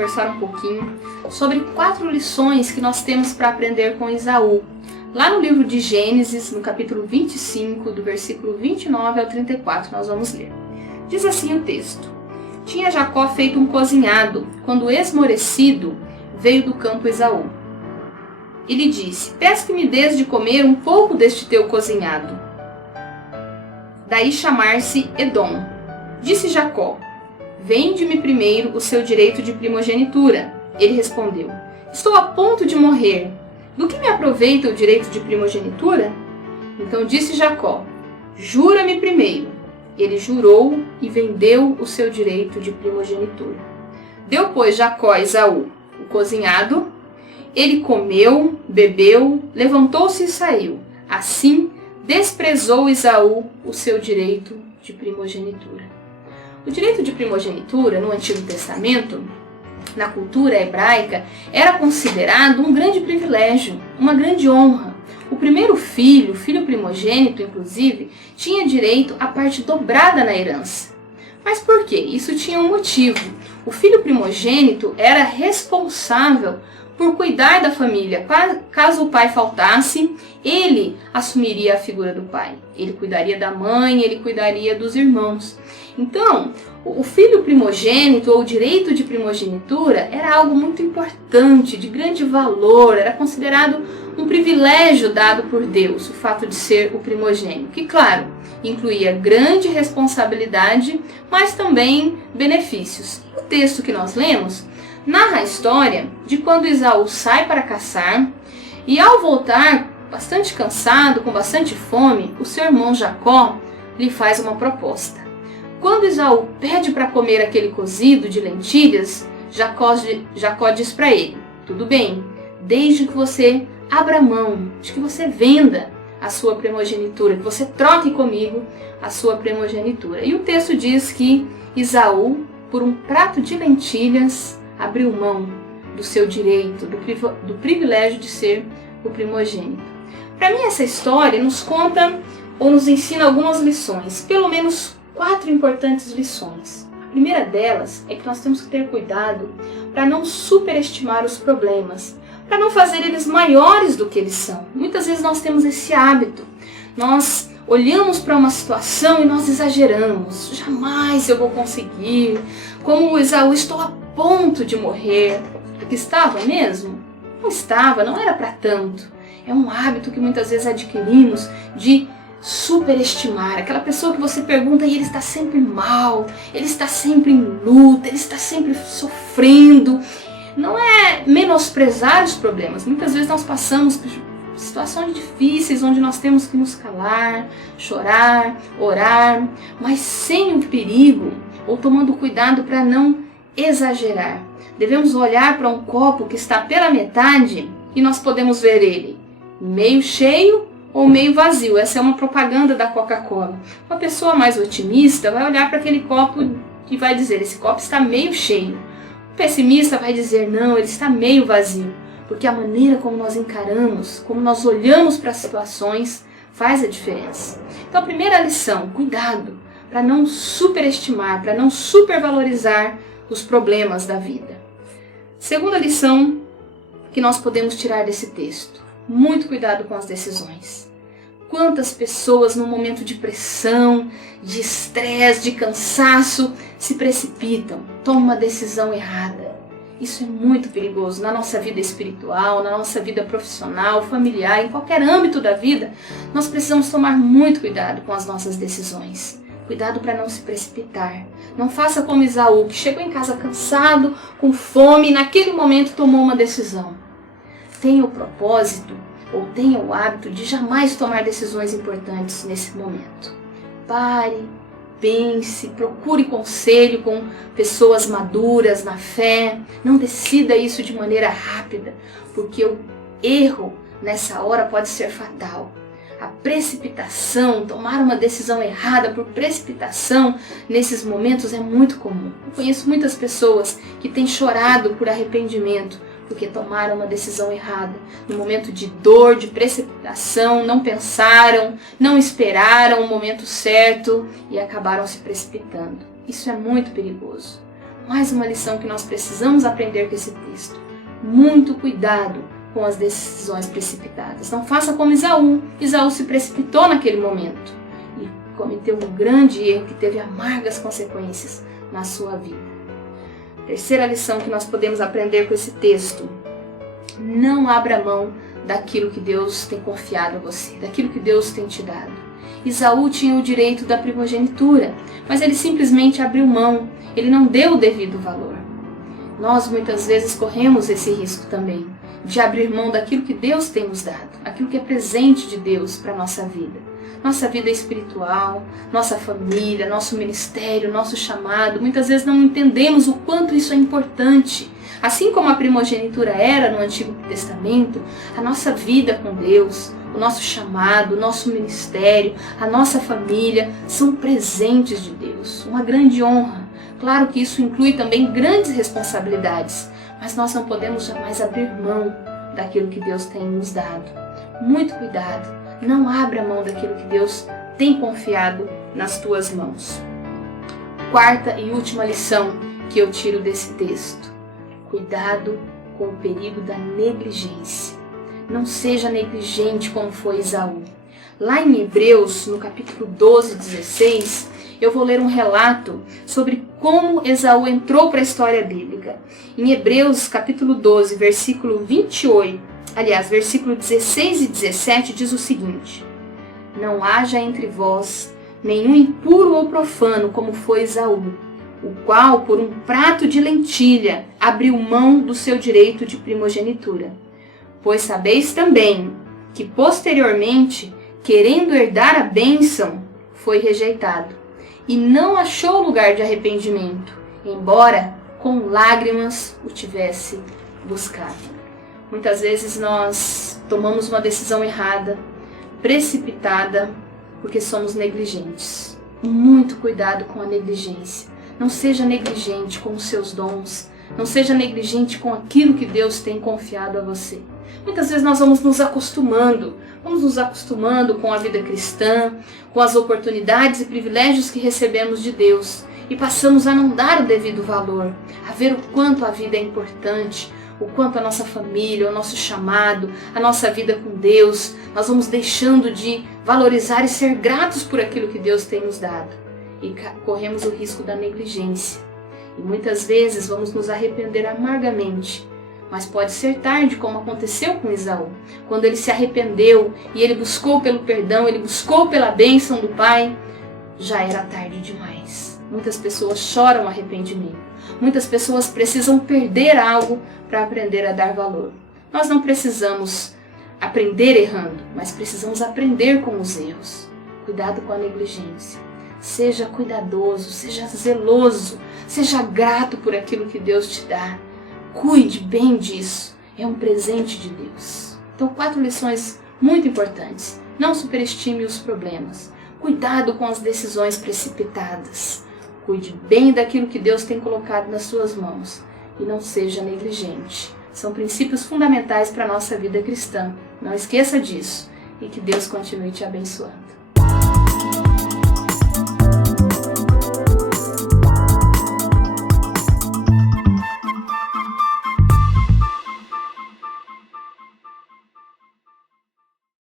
conversar um pouquinho sobre 4 lições que nós temos para aprender com Esaú. Lá no livro de Gênesis, no capítulo 25, do versículo 29 ao 34, nós vamos ler. Diz assim o texto: Tinha Jacó feito um cozinhado, quando esmorecido veio do campo Esaú. E lhe disse: Peço que me dês de comer um pouco deste teu cozinhado. Daí chamar-se Edom. Disse Jacó: Vende-me primeiro o seu direito de primogenitura. Ele respondeu: Estou a ponto de morrer. Do que me aproveita o direito de primogenitura? Então disse Jacó: Jura-me primeiro. Ele jurou e vendeu o seu direito de primogenitura. Deu, pois, Jacó a Esaú o cozinhado. Ele comeu, bebeu, levantou-se e saiu. Assim, desprezou Esaú o seu direito de primogenitura. O direito de primogenitura, no Antigo Testamento, na cultura hebraica, era considerado um grande privilégio, uma grande honra. O primeiro filho, o filho primogênito, inclusive, tinha direito à parte dobrada na herança. Mas por quê? Isso tinha um motivo. O filho primogênito era responsável por cuidar da família. Caso o pai faltasse, ele assumiria a figura do pai. Ele cuidaria da mãe, ele cuidaria dos irmãos. Então, o filho primogênito, ou o direito de primogenitura, era algo muito importante, de grande valor, era considerado um privilégio dado por Deus, o fato de ser o primogênito, que, claro, incluía grande responsabilidade, mas também benefícios. O texto que nós lemos narra a história de quando Esaú sai para caçar e, ao voltar bastante cansado, com bastante fome, o seu irmão Jacó lhe faz uma proposta. Quando Esaú pede para comer aquele cozido de lentilhas, Jacó diz para ele: Tudo bem, desde que você abra mão, de que você venda a sua primogenitura, que você troque comigo a sua primogenitura. E o texto diz que Esaú, por um prato de lentilhas, abriu mão do seu direito, do privilégio de ser o primogênito. Para mim, essa história nos conta ou nos ensina algumas lições, pelo menos 4 importantes lições. A primeira delas é que nós temos que ter cuidado para não superestimar os problemas, para não fazer eles maiores do que eles são. Muitas vezes nós temos esse hábito. Nós olhamos para uma situação e nós exageramos. Jamais eu vou conseguir. Como Esaú, estou a ponto de morrer. Porque estava mesmo? Não estava, não era para tanto. É um hábito que muitas vezes adquirimos de superestimar. Aquela pessoa que você pergunta e ele está sempre mal, ele está sempre em luta, ele está sempre sofrendo. Não é menosprezar os problemas. Muitas vezes nós passamos por situações difíceis onde nós temos que nos calar, chorar, orar, mas sem o perigo ou tomando cuidado para não exagerar. Devemos olhar para um copo que está pela metade e nós podemos ver ele meio cheio ou meio vazio. Essa é uma propaganda da Coca-Cola. Uma pessoa mais otimista vai olhar para aquele copo e vai dizer: esse copo está meio cheio. O pessimista vai dizer: não, ele está meio vazio. Porque a maneira como nós encaramos, como nós olhamos para as situações, faz a diferença. Então, a primeira lição: cuidado para não superestimar, para não supervalorizar os problemas da vida. Segunda lição que nós podemos tirar desse texto: muito cuidado com as decisões. Quantas pessoas no momento de pressão, de estresse, de cansaço, se precipitam, tomam uma decisão errada. Isso é muito perigoso na nossa vida espiritual, na nossa vida profissional, familiar, em qualquer âmbito da vida. Nós precisamos tomar muito cuidado com as nossas decisões. Cuidado para não se precipitar. Não faça como Esaú, que chegou em casa cansado, com fome, e naquele momento tomou uma decisão. Tenha o propósito ou tenha o hábito de jamais tomar decisões importantes nesse momento. Pare, pense, procure conselho com pessoas maduras na fé. Não decida isso de maneira rápida, porque o erro nessa hora pode ser fatal. A precipitação, tomar uma decisão errada por precipitação nesses momentos é muito comum. Eu conheço muitas pessoas que têm chorado por arrependimento, porque tomaram uma decisão errada. No momento de dor, de precipitação, não pensaram, não esperaram o momento certo e acabaram se precipitando. Isso é muito perigoso. Mais uma lição que nós precisamos aprender com esse texto. Muito cuidado com as decisões precipitadas. Não faça como Esaú. Esaú se precipitou naquele momento e cometeu um grande erro que teve amargas consequências na sua vida. Terceira lição que nós podemos aprender com esse texto: não abra mão daquilo que Deus tem confiado a você, daquilo que Deus tem te dado. Esaú tinha o direito da primogenitura, mas ele simplesmente abriu mão, ele não deu o devido valor. Nós muitas vezes corremos esse risco também, de abrir mão daquilo que Deus tem nos dado, aquilo que é presente de Deus para a nossa vida. Nossa vida espiritual, nossa família, nosso ministério, nosso chamado. Muitas vezes não entendemos o quanto isso é importante. Assim como a primogenitura era no Antigo Testamento, a nossa vida com Deus, o nosso chamado, o nosso ministério, a nossa família são presentes de Deus. Uma grande honra. Claro que isso inclui também grandes responsabilidades, mas nós não podemos jamais abrir mão daquilo que Deus tem nos dado. Muito cuidado, não abra mão daquilo que Deus tem confiado nas tuas mãos. Quarta e última lição que eu tiro desse texto: cuidado com o perigo da negligência. Não seja negligente como foi Esaú. Lá em Hebreus, no capítulo 12, 16, eu vou ler um relato sobre como Esaú entrou para a história bíblica. Em Hebreus, capítulo 12, versículo 28, versículo 16 e 17, diz o seguinte: não haja entre vós nenhum impuro ou profano como foi Esaú, o qual, por um prato de lentilha, abriu mão do seu direito de primogenitura. Pois sabeis também que, posteriormente, querendo herdar a bênção, foi rejeitado, e não achou lugar de arrependimento, embora com lágrimas o tivesse buscado. Muitas vezes nós tomamos uma decisão errada, precipitada, porque somos negligentes. Muito cuidado com a negligência. Não seja negligente com os seus dons. Não seja negligente com aquilo que Deus tem confiado a você. Muitas vezes nós vamos nos acostumando com a vida cristã, com as oportunidades e privilégios que recebemos de Deus, e passamos a não dar o devido valor, a ver o quanto a vida é importante, o quanto a nossa família, o nosso chamado, a nossa vida com Deus, nós vamos deixando de valorizar e ser gratos por aquilo que Deus tem nos dado, e corremos o risco da negligência. E muitas vezes vamos nos arrepender amargamente, mas pode ser tarde, como aconteceu com Esaú. Quando ele se arrependeu e ele buscou pelo perdão, ele buscou pela bênção do Pai, já era tarde demais. Muitas pessoas choram arrependimento. Muitas pessoas precisam perder algo para aprender a dar valor. Nós não precisamos aprender errando, mas precisamos aprender com os erros. Cuidado com a negligência. Seja cuidadoso, seja zeloso, seja grato por aquilo que Deus te dá. Cuide bem disso, é um presente de Deus. Então, 4 lições muito importantes. Não superestime os problemas. Cuidado com as decisões precipitadas. Cuide bem daquilo que Deus tem colocado nas suas mãos. E não seja negligente. São princípios fundamentais para a nossa vida cristã. Não esqueça disso. E que Deus continue te abençoando.